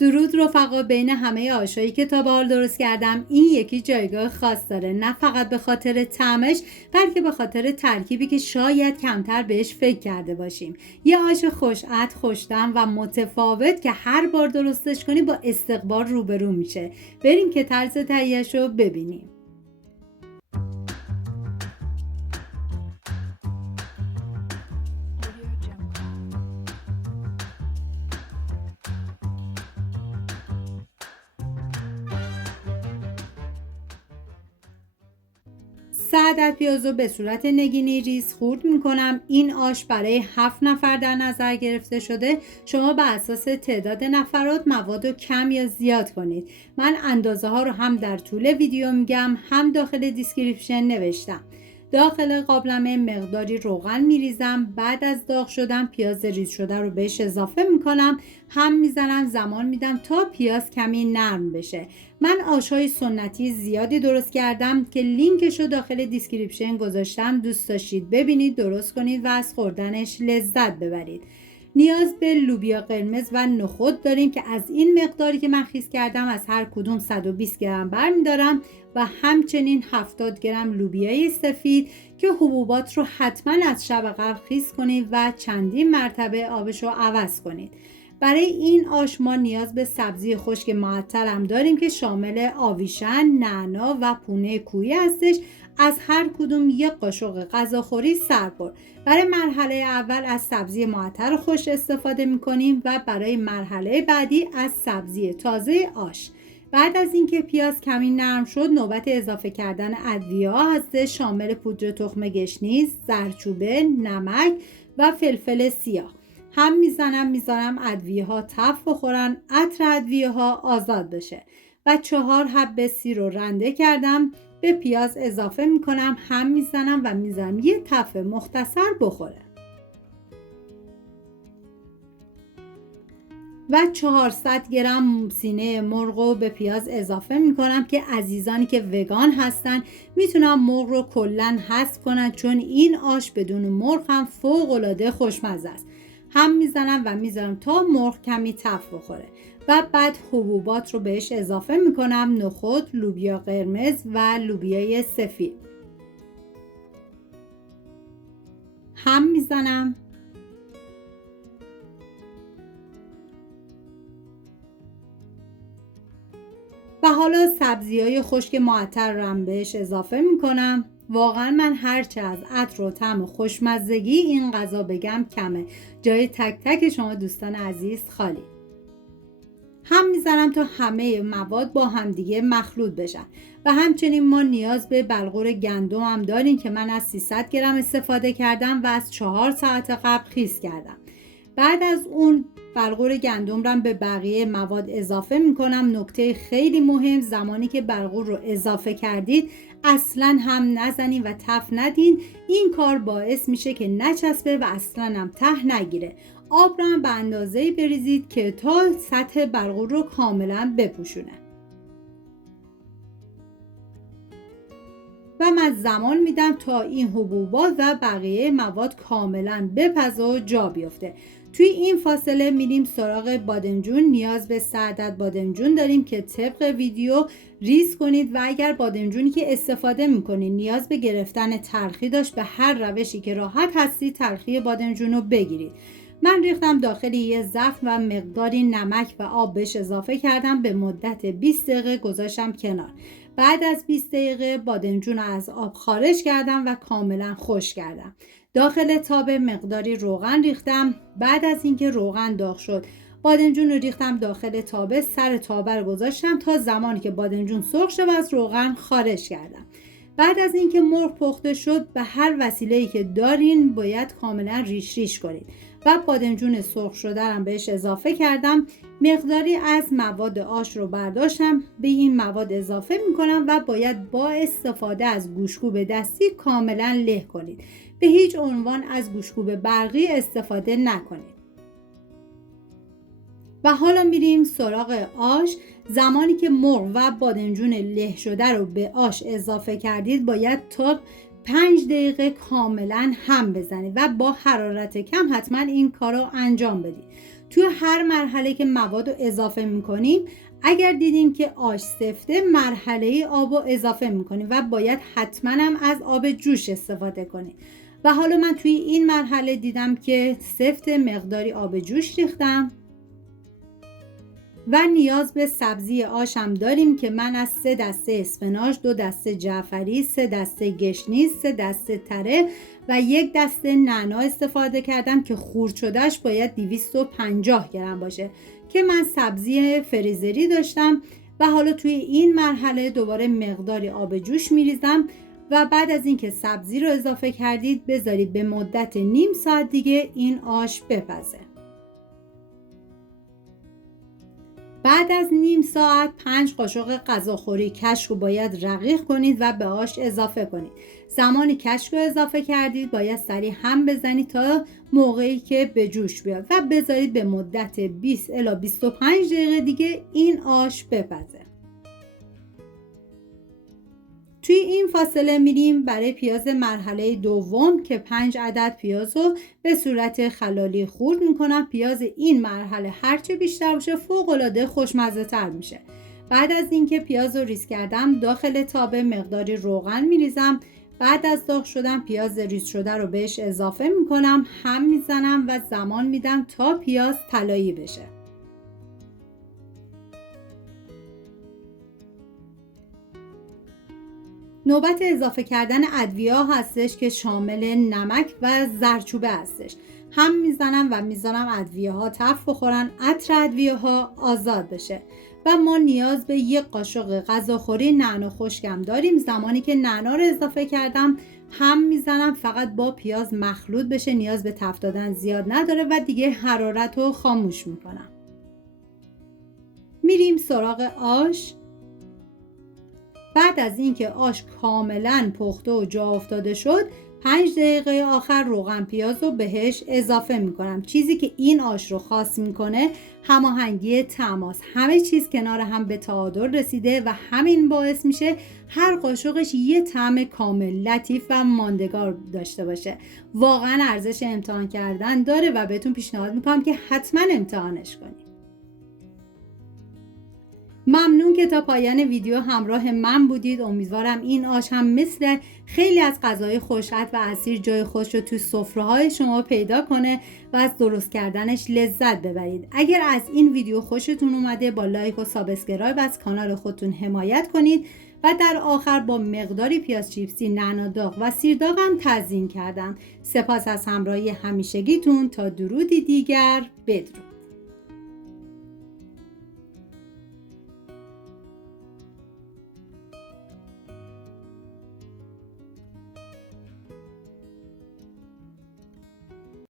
درود رفقا. بین همه آشایی که تا به حال درست کردم این یکی جایگاه خاص داره، نه فقط به خاطر طعمش بلکه به خاطر ترکیبی که شاید کمتر بهش فکر کرده باشیم. یه آش خوش‌عطر، خوش‌طعم و متفاوت که هر بار درستش کنی با استقبال روبرو میشه. بریم که طرز تهیه‌اش رو ببینیم. عدد پیاز رو به صورت نگینی ریز خورد میکنم. این آش برای 7 نفر در نظر گرفته شده. شما به اساس تعداد نفرات مواد رو کم یا زیاد کنید. من اندازه ها رو هم در طول ویدیو میگم هم داخل دیسکریپشن نوشتم. داخل قابلمه مقداری روغن میریزم. بعد از داغ شدن پیاز ریز شده رو بهش اضافه میکنم. هم میزنم، زمان میدم تا پیاز کمی نرم بشه. من آش‌های سنتی زیادی درست کردم که لینکش رو داخل دیسکریپشن گذاشتم. دوست داشتید ببینید، درست کنید و از خوردنش لذت ببرید. نیاز به لوبیا قرمز و نخود داریم که از این مقداری که من خیس کردم از هر کدوم 120 گرم برمیدارم و همچنین 70 گرم لوبیای سفید که حبوبات رو حتما از شب قبل خیس کنید و چندین مرتبه آبش رو عوض کنید. برای این آش ما نیاز به سبزی خشک معطر هم داریم که شامل آویشن، نعنا و پونه کویی هستش. از هر کدوم یک قاشق غذاخوری سرپر. برای مرحله اول از سبزی معطر خشک استفاده می‌کنیم و برای مرحله بعدی از سبزی تازه آش. بعد از اینکه پیاز کمی نرم شد نوبت اضافه کردن ادویه‌ها هست، شامل پودر تخم گشنیز، زردچوبه، نمک و فلفل سیاه. هم میذارم ادویه ها تف بخورن، عطر ادویه ها آزاد بشه و 4 حبه سیر رو رنده کردم به پیاز اضافه میکنم. هم میزنم و میذارم یه تف مختصر بخوره و 400 گرم سینه مرغ رو به پیاز اضافه میکنم که عزیزانی که وگان هستن میتونن مرغ رو کلن حذف کنن، چون این آش بدون مرغ هم فوق العاده خوشمزه است. هم میزنم و میذارم تا مرغ کمی تف بخوره و بعد حبوبات رو بهش اضافه میکنم. نخود، لوبیا قرمز و لوبیای سفید. هم میزنم و حالا سبزی‌های خشک معطر رو هم بهش اضافه میکنم. واقعا من هرچه از عطر و طعم و خوشمزگی این غذا بگم کمه. جای تک تک شما دوستان عزیز خالی. هم میزنم تا همه مواد با همدیگه مخلوط بشن و همچنین ما نیاز به بلغور گندم هم داریم که من از 300 گرم استفاده کردم و از 4 ساعت قبل خیس کردم. بعد از اون بلغور گندم رو به بقیه مواد اضافه میکنم. نکته خیلی مهم، زمانی که بلغور رو اضافه کردید اصلا هم نزنین و تف ندین. این کار باعث میشه که نچسبه و اصلا هم ته نگیره. آب رو هم به اندازه‌ای بریزید که تا سطح بلغور رو کاملا بپوشونه و من زمان میدم تا این حبوبات و بقیه مواد کاملا بپزه و جا بیفته. توی این فاصله میریم سراغ بادمجون. نیاز به 3 عدد بادمجون داریم که طبق ویدیو ریز کنید و اگر بادمجونی که استفاده میکنید نیاز به گرفتن تلخی داشت، به هر روشی که راحت هستی تلخی بادمجون رو بگیرید. من ریختم داخل یه ظرف و مقداری نمک و آب بهش اضافه کردم. به مدت 20 دقیقه گذاشتم کنار. بعد از 20 دقیقه بادمجون رو از آب خارج کردم و کاملا خشک کردم. داخل تاب مقداری روغن ریختم. بعد از اینکه روغن داغ شد بادمجون رو ریختم داخل تابه. سر تابه رو گذاشتم تا زمانی که بادمجون سرخ شه و از روغن خارج کردم. بعد از اینکه مرغ پخته شد به هر وسیله‌ای که دارین باید کاملا ریش ریش کنید و بادمجون سرخ شده رو بهش اضافه کردم. مقداری از مواد آش رو برداشتم به این مواد اضافه میکنم و باید با استفاده از گوشت‌کوب دستی کاملا له کنید. به هیچ عنوان از گوشت‌کوب برقی استفاده نکنید. و حالا میریم سراغ آش. زمانی که مرغ و بادمجون له شده رو به آش اضافه کردید باید تا 5 دقیقه کاملا هم بزنید و با حرارت کم حتما این کار رو انجام بدید. توی هر مرحله که مواد رو اضافه میکنیم اگر دیدیم که آش سفته مرحله آب رو اضافه میکنیم و باید حتما هم از آب جوش استفاده کنیم. و حالا من توی این مرحله دیدم که سفت، مقداری آب جوش ریختم و نیاز به سبزی آشم داریم که من از 3 دسته اسفناج، 2 دسته جعفری، 3 دسته گشنیز، 3 دسته تره و 1 دسته نعنا استفاده کردم که خورد شدهش باید 250 گرم باشه که من سبزی فریزری داشتم. و حالا توی این مرحله دوباره مقداری آب جوش میریزم و بعد از اینکه سبزی رو اضافه کردید بذارید به مدت نیم ساعت دیگه این آش بپزه. بعد از نیم ساعت 5 قاشق غذاخوری کشک رو باید رقیق کنید و به آش اضافه کنید. زمانی کشک رو اضافه کردید باید سریع هم بزنید تا موقعی که به جوش بیاد و بذارید به مدت 20 الی 25 دقیقه دیگه این آش بپزه. توی این فاصله میریم برای پیاز مرحله دوم که 5 عدد پیاز رو به صورت خلالی خورد میکنم. پیاز این مرحله هرچه بیشتر باشه فوق‌العاده خوشمزه تر میشه. بعد از اینکه پیاز رو ریز کردم داخل تابه مقداری روغن میریزم. بعد از داغ شدن پیاز ریز شده رو بهش اضافه میکنم، هم میزنم و زمان میدم تا پیاز طلایی بشه. نوبت اضافه کردن ادویه ها هستش که شامل نمک و زردچوبه هستش. هم میزنم و میذارم ادویه ها تف بخورن، عطر ادویه ها آزاد بشه. و ما نیاز به 1 قاشق غذاخوری نعنا خشکم داریم. زمانی که نعنا رو اضافه کردم هم میزنم فقط با پیاز مخلوط بشه، نیاز به تف دادن زیاد نداره و دیگه حرارت رو خاموش میکنم. میریم سراغ آش. بعد از اینکه آش کاملا پخته و جا افتاده شد 5 دقیقه آخر روغن پیاز رو بهش اضافه میکنم. چیزی که این آش رو خاص میکنه هماهنگی طعماست. همه چیز کنار هم به تعادل رسیده و همین باعث میشه هر قاشقش یه طعم کامل، لطیف و ماندگار داشته باشه. واقعا ارزش امتحان کردن داره و بهتون پیشنهاد میکنم که حتما امتحانش کنید. ممنون که تا پایان ویدیو همراه من بودید. امیدوارم این آش هم مثل خیلی از غذای خوش‌خط و عصیر جای خودش رو تو سفره‌های شما پیدا کنه و از درست کردنش لذت ببرید. اگر از این ویدیو خوشتون اومده با لایک و سابسکرایب از کانال خودتون حمایت کنید و در آخر با مقداری پیاز چیپسی، نعنا داغ و سیر داغم تزیین کردم. سپاس از همراهی همیشگیتون. تا درودی دیگر، بدرود.